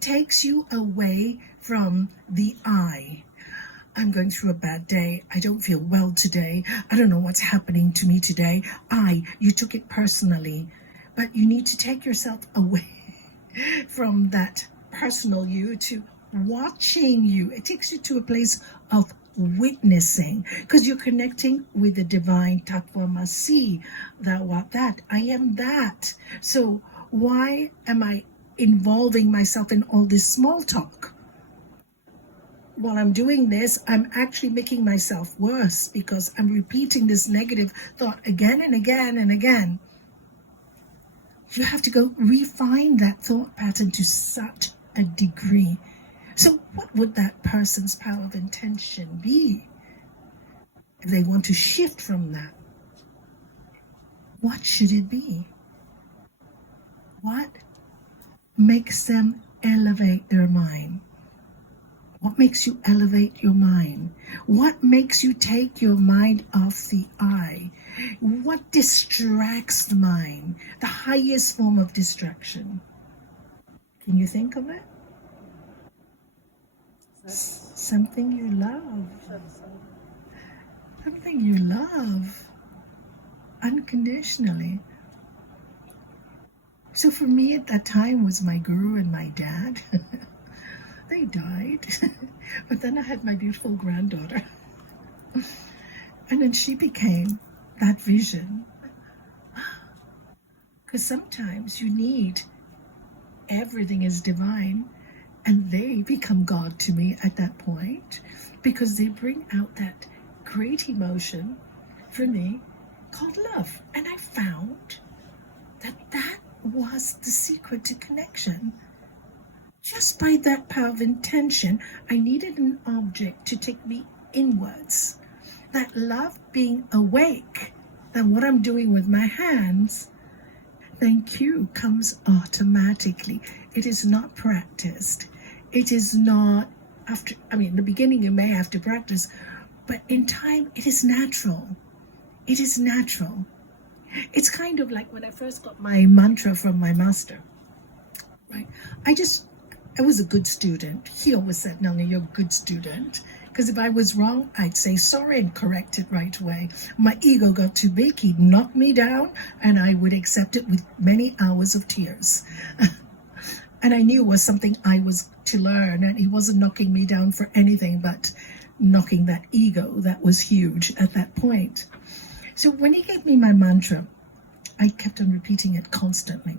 It takes you away from the I. I'm going through a bad day. I don't feel well today. I don't know what's happening to me today. You took it personally. But you need to take yourself away from that personal you to watching you. It takes you to a place of witnessing, because you're connecting with the divine Tatvamasi, thou art that, I am that. So why am I involving myself in all this small talk? While I'm doing this, I'm actually making myself worse, because I'm repeating this negative thought again and again and again. You have to go refine that thought pattern to such a degree. So what would that person's power of intention be? If they want to shift from that, what should it be? What makes them elevate their mind? What makes you elevate your mind? What makes you take your mind off the I? What distracts the mind? The highest form of distraction. Can you think of it? Something you love. Something you love unconditionally. So for me at that time was my guru and my dad. They died. But then I had my beautiful granddaughter. And then she became that vision. Because sometimes you need everything is divine, and they become God to me at that point, because they bring out that great emotion for me called love. And I found that that was the secret to connection. Just by that power of intention, I needed an object to take me inwards. That love being awake, that what I'm doing with my hands, thank you, comes automatically. It is not practiced. It is not in the beginning you may have to practice, but in time it is natural. It is natural. It's kind of like when I first got my mantra from my master, right? I was a good student. He always said, Nalanie, you're a good student. Because if I was wrong, I'd say sorry and correct it right away. My ego got too big. He'd knock me down, and I would accept it with many hours of tears. And I knew it was something I was to learn, and he wasn't knocking me down for anything but knocking that ego that was huge at that point. So when he gave me my mantra, I kept on repeating it constantly.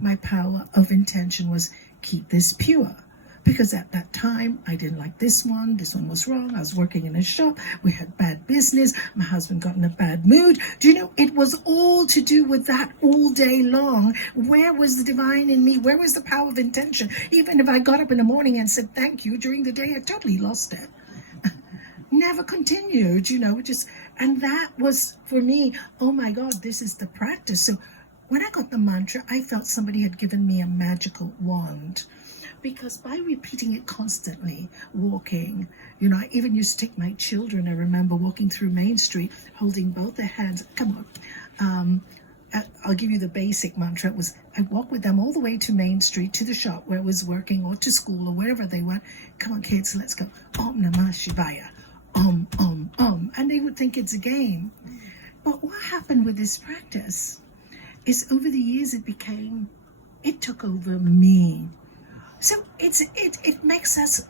My power of intention was keep this pure. Because at that time, I didn't like this one was wrong. I was working in a shop, we had bad business, my husband got in a bad mood. Do you know, it was all to do with that all day long. Where was the divine in me? Where was the power of intention? Even if I got up in the morning and said thank you, during the day I totally lost it. Never continued, and that was for me, oh my God, this is the practice. So when I got the mantra, I felt somebody had given me a magical wand. Because by repeating it constantly, walking, I even used to take my children. I remember walking through Main Street, holding both their hands. Come on. I'll give you the basic mantra. It was, I walked with them all the way to Main Street, to the shop where I was working, or to school, or wherever they went. Come on, kids, let's go. Om Namah Shivaya. And they would think it's a game. But what happened with this practice is over the years it took over me. So it makes us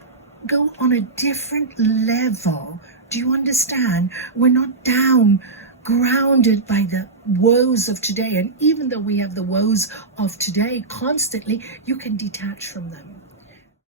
go on a different level. Do you understand? We're not down, grounded by the woes of today. And even though we have the woes of today constantly, you can detach from them.